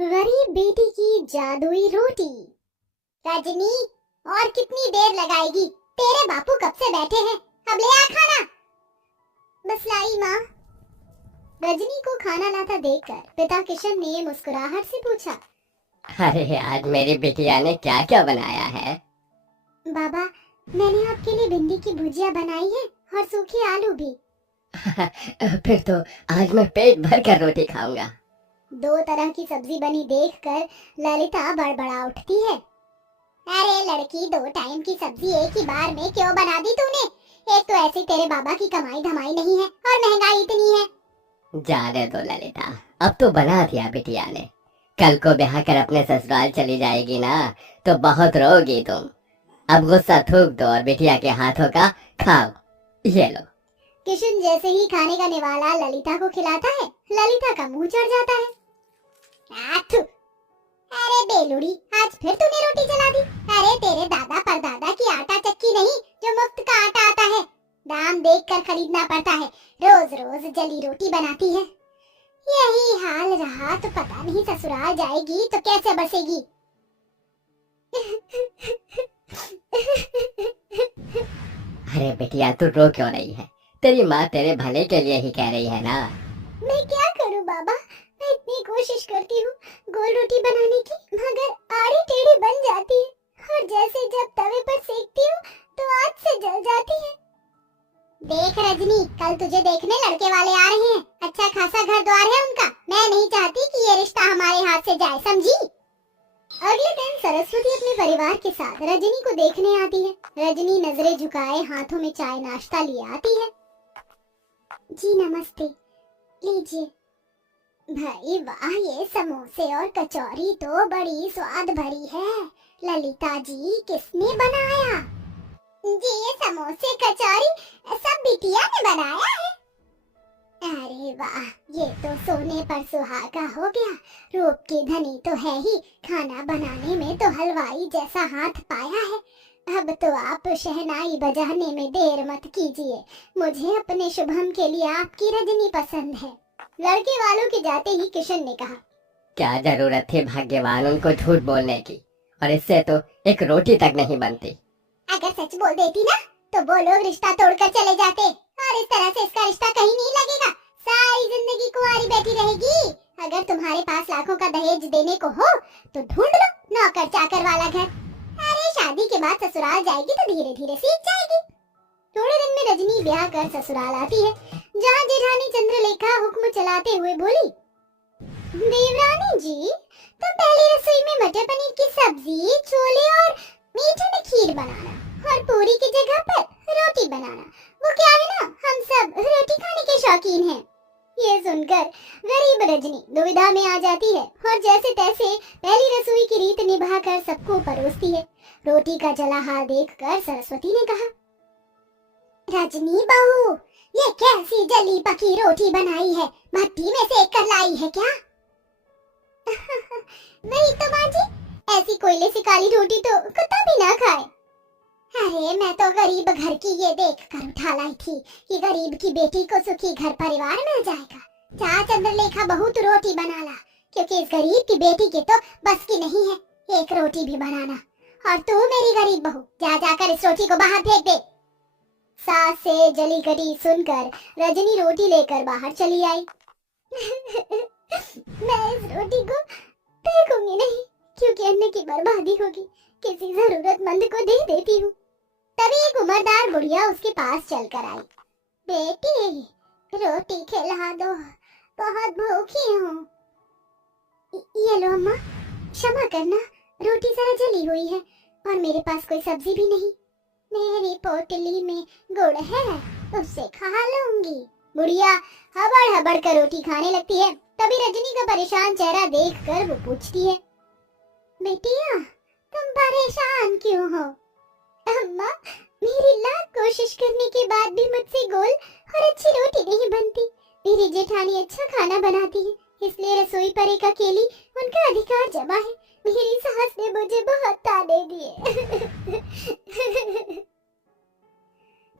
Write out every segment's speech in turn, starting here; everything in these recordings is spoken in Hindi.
गरीब बेटी की जादुई रोटी। रजनी, और कितनी देर लगाएगी? तेरे बापू कब से बैठे हैं, अब ले आ खाना। बस लाई माँ। रजनी को खाना लाता देखकर पिता किशन ने मुस्कुराहट से पूछा, अरे आज मेरी बिटिया ने क्या क्या बनाया है? बाबा, मैंने आपके लिए भिंडी की भुजिया बनाई है और सूखे आलू भी। फिर तो आज मैं पेट भर कर रोटी खाऊंगा। दो तरह की सब्जी बनी देखकर ललिता बड़बड़ा उठती है। अरे लड़की, दो टाइम की सब्जी एक ही बार में क्यों बना दी तूने? एक तो ऐसे तेरे बाबा की कमाई धमाई नहीं है और महंगाई इतनी है। जाने दो ललिता, अब तो बना दिया बिटिया ने। कल को ब्याह कर अपने ससुराल चली जाएगी ना, तो बहुत रोगी तुम। अब गुस्सा थूक दो और बिटिया के हाथों का खाओ। ये लो। किशन जैसे ही खाने का निवाला ललिता को खिलाता है, ललिता का मुंह चढ़ जाता है। आथु! अरे बेलुड़ी, आज फिर तूने रोटी जला दी। अरे तेरे दादा परदादा की आटा चक्की नहीं जो मुफ्त का आटा आता है, दाम देखकर खरीदना पड़ता है। रोज रोज जली रोटी बनाती है। यही हाल रहा तो पता नहीं ससुराल जाएगी तो कैसे बसेगी। अरे बिटिया, तू रो क्यों रही है? तेरी माँ तेरे भले के लिए ही कह रही है ना। मैं क्या करूं बाबा, मैं इतनी कोशिश करती हूँ गोल रोटी बनाने की, मगर आड़ी टेढ़ी बन जाती है और जैसे जब तवे पर सेकती हूँ तो आग से जल जाती है। देख रजनी, कल तुझे देखने लड़के वाले आ रहे हैं। अच्छा खासा घर द्वार है उनका। मैं नहीं चाहती कि ये रिश्ता हमारे हाथ से जाए, समझी? अगले दिन सरस्वती अपने परिवार के साथ रजनी को देखने आती है। रजनी नजरें झुकाए हाथों में चाय नाश्ता लिए आती है। जी नमस्ते, लीजिए। भाई वाह, ये समोसे और कचौरी तो बड़ी स्वाद भरी है। ललिता जी, किसने बनाया? जी ये समोसे कचौरी सब बिटिया ने बनाया है। अरे वाह, ये तो सोने पर सुहागा हो गया। रूप की धनी तो है ही, खाना बनाने में तो हलवाई जैसा हाथ पाया है। अब तो आप शहनाई बजाने में देर मत कीजिए। मुझे अपने शुभम के लिए आपकी रजनी पसंद है। लड़के वालों के जाते ही किशन ने कहा, क्या जरूरत थी भाग्यवान उनको झूठ बोलने की, और इससे तो एक रोटी तक नहीं बनती। अगर सच बोल देती ना तो वो लोग रिश्ता तोड़कर चले जाते और इस तरह से इसका रिश्ता कहीं नहीं लगेगा। सारी जिंदगी कुंवारी बैठी रहेगी। अगर तुम्हारे पास लाखों का दहेज देने को हो तो ढूंढ लो नौकर चाकर वाला घर। अरे शादी के बाद ससुराल जाएगी तो धीरे धीरे सीख जाएगी। थोड़े दिन में रजनी ब्याह कर ससुराल आती है, जहाँ जेठानी चंद्रलेखा हुक्म चलाते हुए बोली, देवरानी जी, तुम पहली रसोई में मटर पनीर की सब्जी, छोले और मीठे में खीर बनाना और पूरी की जगह पर रोटी बनाना। वो क्या है ना, हम सब रोटी खाने के शौकीन हैं। ये सुनकर गरीब रजनी दुविधा में आ जाती है और जैसे तैसे पहली रसोई की रीत निभाकर सबको परोसती है। रोटी का जला हाल देखकर सरस्वती ने कहा, रजनी बहू, ये कैसी जली पकी रोटी बनाई है? भट्टी में सेक कर लाई है क्या? नहीं तो माँ जी, ऐसी कोयले से काली रोटी तो कुत्ता भी ना खाए। अरे मैं तो गरीब घर की ये देख कर उठा लाई थी कि गरीब की बेटी को सुखी घर परिवार मिल जाएगा। जा चंद्रलेखा बहू, तू रोटी बना ला, क्योंकि इस गरीब की बेटी के तो बस की नहीं है एक रोटी भी बनाना। और तू मेरी गरीब बहू, जा जाकर इस रोटी को बाहर फेंक दे। सास से जली कटी सुनकर रजनी रोटी लेकर बाहर चली आई। मैं इस रोटी को फेंकूंगी नहीं, क्योंकि अन्न की बर्बादी होगी। किसी जरूरतमंद को दे देती हूँ। तभी एक उम्रदार बुढ़िया उसके पास चलकर आई। बेटी, रोटी खिला दो, बहुत भूखी हूँ। ये लो अम्मा, क्षमा करना, रोटी जरा जली हुई है और मेरे पास कोई सब्जी भी नहीं। मेरी पोटली में गुड़ है, उससे खा लूंगी। बुढ़िया हबड़ हबड़ कर रोटी खाने लगती है। तभी रजनी का परेशान चेहरा देखकर वो पूछती है, बेटिया, तुम परेशान क्यों हो? अम्मा, मेरी लाख कोशिश करने के बाद भी मुझसे गोल और अच्छी रोटी नहीं बनती। मेरी जेठानी अच्छा खाना बनाती है, इसलिए रसोई पर एक अकेली उनका अधिकार जमा है। मेरी सास ने मुझे बहुत ताने दिए।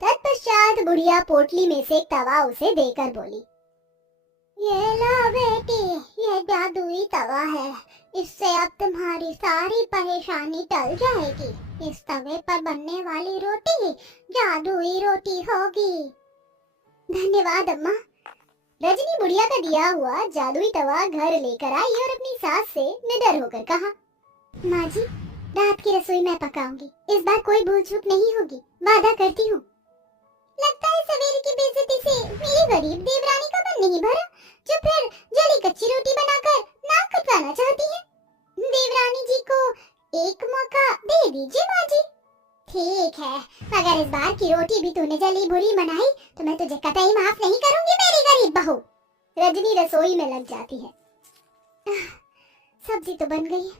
तत्पश्चात बुढ़िया पोटली में से एक तवा उसे देकर बोली, ये लो बेटी, ये जादुई तवा है। इससे अब तुम्हारी सारी परेशानी टल जाएगी। इस तवे पर बनने वाली रोटी जादुई रोटी होगी। धन्यवाद अम्मा। रजनी बुढ़िया का दिया हुआ जादुई तवा घर लेकर आई और अपनी सास से निडर होकर कहा, माँ जी, रात की रसोई मैं पकाऊंगी। इस बार कोई भूल चूक नहीं होगी, वादा करती हूँ। लगता है सवेरे की बेइज्जती से मेरी गरीब देवरानी का मन नहीं भरा, जो फिर जली कच्ची रोटी बनाकर नाक कटवाना चाहती है। देवरानी जी को एक मौका दे दीजिए माँ जी। ठीक है, मगर इस बार की रोटी भी तूने जली बुरी बनाई तो मैं तुझे कतई माफ नहीं करूंगी मेरी गरीब बहू। रजनी रसोई में लग जाती है। सब्जी तो बन गई है,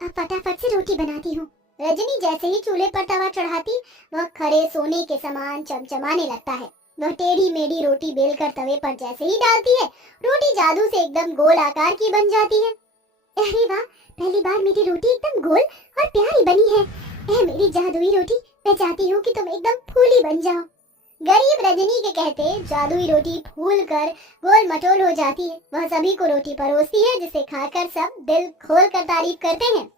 अब फटाफट से रोटी बनाती हूँ। रजनी जैसे ही चूल्हे पर तवा चढ़ाती, वह खरे सोने के समान चमचमाने लगता है। वह टेढ़ी मेढ़ी रोटी बेलकर तवे पर जैसे ही डालती है, रोटी जादू से एकदम गोल आकार की बन जाती है। अरे वाह, पहली बार मेरी रोटी एकदम गोल और प्यारी बनी है। मेरी जादुई रोटी, मैं चाहती हूँ कि तुम एकदम फूली बन जाओ। गरीब रजनी के कहते जादुई रोटी फूल कर गोल मटोल हो जाती है। वह सभी को रोटी परोसती है, जिसे खाकर सब दिल खोल कर तारीफ करते हैं।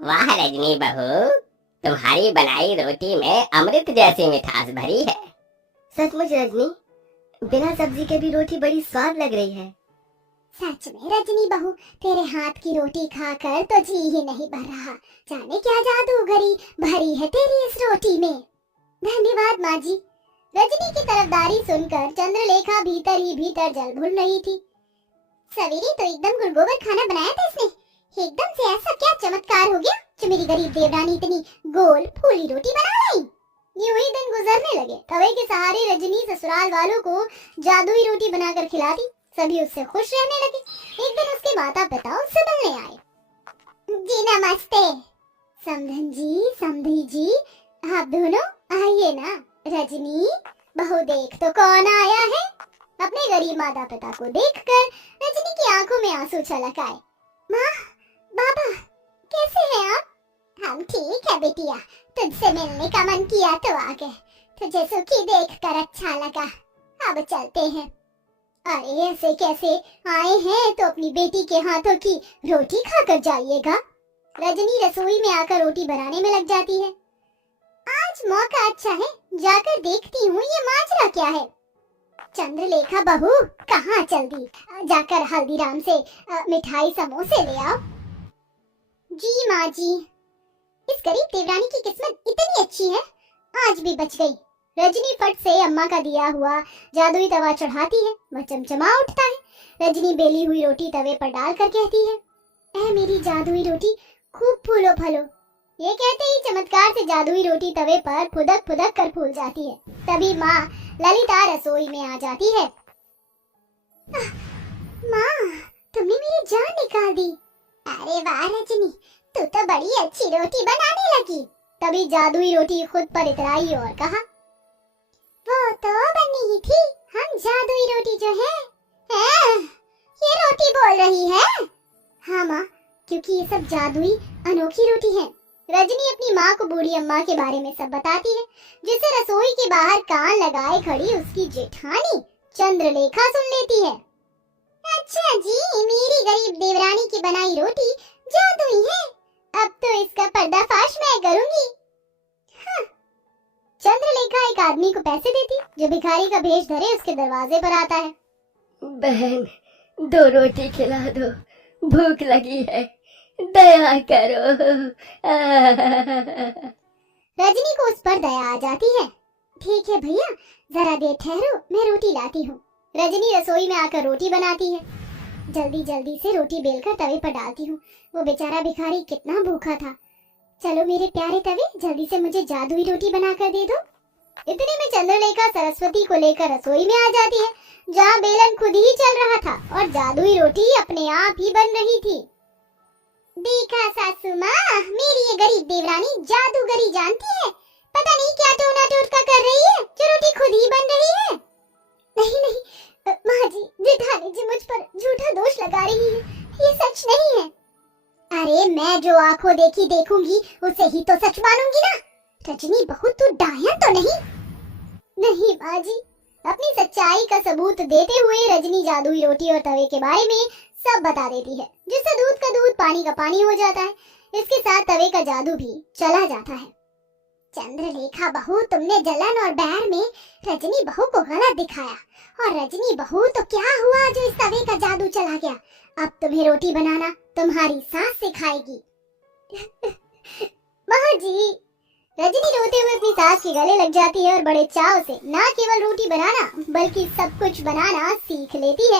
वाह रजनी बहू, तुम्हारी बनाई रोटी में अमृत जैसी मिठास भरी है। सचमुच रजनी, बिना सब्जी के भी रोटी बड़ी स्वाद लग रही है। सच में रजनी बहू, तेरे हाथ की रोटी खाकर तो जी ही नहीं भर रहा। जाने क्या जादूगरी भरी है तेरी इस रोटी में। धन्यवाद माँ जी। रजनी की तरफदारी सुनकर चंद्रलेखा भीतर ही भीतर जल भूल रही थी। सवेरे तो एकदम गुड़गोबर खाना बनाया था इसने, एकदम से ऐसा क्या चमत्कार हो गया जो मेरी गरीब देवरानी इतनी गोल फूली रोटी बना लाई। यूं ही दिन गुजरने लगे। तवे के सहारे रजनी ससुराल वालों को जादुई रोटी बनाकर खिलाती। सभी उससे खुश रहने लगे। एक दिन उसके माता पिता उससे मिलने आए। जी नमस्ते। समधन जी, समधी जी, आप दोनों आइए ना। रजनी बहू, देख तो कौन आया है। अपने गरीब माता पिता को देखकर रजनी की आंखों में आंसू छलक आए। माँ, बाबा, कैसे हैं आप? हम ठीक है बेटिया, तुझसे मिलने का मन किया तो आ गए। तुझे सुखी देखकर अच्छा लगा। अब चलते हैं। अरे ऐसे कैसे आए हैं, तो अपनी बेटी के हाथों की रोटी खाकर जाइएगा। रजनी रसोई में आकर रोटी बनाने में लग जाती है। आज मौका अच्छा है, जाकर देखती हूँ ये माजरा क्या है। चंद्रलेखा बहू, कहाँ चल दी? जाकर हल्दीराम से मिठाई समोसे ले आओ। जी माँ जी। इस गरीब देवरानी की किस्मत इतनी अच्छी है, आज भी बच गई। रजनी फट से अम्मा का दिया हुआ जादुई तवा चढ़ाती है। वह चमचमा उठता है। रजनी बेली हुई रोटी तवे पर डालकर कहती है, ऐ मेरी जादुई रोटी, खूब फूलो फलो। ये कहते ही चमत्कार से जादुई रोटी तवे पर फुदक फुदक कर फूल जाती है। तभी माँ ललिता रसोई में आ जाती है। माँ, तुमने मेरी जान निकाल दी। अरे वाह रजनी, तू तो बड़ी अच्छी रोटी बनाने लगी। तभी जादुई रोटी खुद पर इतराई और कहा, वो तो बनी ही थी, हम जादुई रोटी जो है, ये रोटी बोल रही है। हाँ माँ, क्योंकि ये सब जादुई अनोखी रोटी है। रजनी अपनी माँ को बूढ़ी अम्मा के बारे में सब बताती है, जिसे रसोई के बाहर कान लगाए खड़ी उसकी जेठानी चंद्रलेखा सुन लेती है। अच्छा जी, मेरी गरीब देवरानी की बनाई रोटी जादुई है। अब तो इसका पर्दाफाश मैं करूंगी। हाँ। चंद्रलेखा एक आदमी को पैसे देती, जो भिखारी का भेष धरे उसके दरवाजे पर आता है। बहन, 2 रोटी खिला दो, भूख लगी है, दया करो। रजनी को उस पर दया आ जाती है। ठीक है भैया, जरा देर ठहरो, मैं रोटी लाती हूँ। रजनी रसोई में आकर रोटी बनाती है। जल्दी जल्दी से रोटी बेलकर तवे पर डालती हूँ। वो बेचारा भिखारी कितना भूखा था। चलो मेरे प्यारे तवे, जल्दी से मुझे जादुई रोटी बनाकर दे दो। इतने में चंद्रलेखा सरस्वती को लेकर रसोई में आ जाती है, जहाँ बेलन खुद ही चल रहा था और जादुई रोटी अपने आप ही बन रही थी। देखा सासू माँ, मेरी ये गरीब देवरानी जादूगरी जानती है। पता नहीं क्या टोना टोटका कर रही है, जो रोटी खुद ही बन रही है। नहीं नहीं माँ जी, जेठानी जी मुझ पर झूठा दोष लगा रही है, ये सच नहीं है। अरे मैं जो आंखों देखी देखूंगी उसे ही तो सच मानूंगी ना। रजनी बहुत, तू डायन तो नहीं? नहीं माँ जी, अपनी सच्चाई का सबूत देते हुए रजनी जादुई रोटी और तवे के बारे में सब बता देती है, जिससे दूध का दूध पानी का पानी हो जाता है। इसके साथ तवे का जादू भी चला जाता है। चंद्रलेखा बहू, तुमने जलन और बैर में रजनी बहू को गलत दिखाया, और रजनी बहू तो क्या हुआ जो इस तवे का जादू चला गया। अब तुम्हें रोटी बनाना तुम्हारी सास सिखाएगी। माँ जी, रजनी रोते हुए अपनी सास के गले लग जाती है और बड़े चाव से न केवल रोटी बनाना बल्कि सब कुछ बनाना सीख लेती है।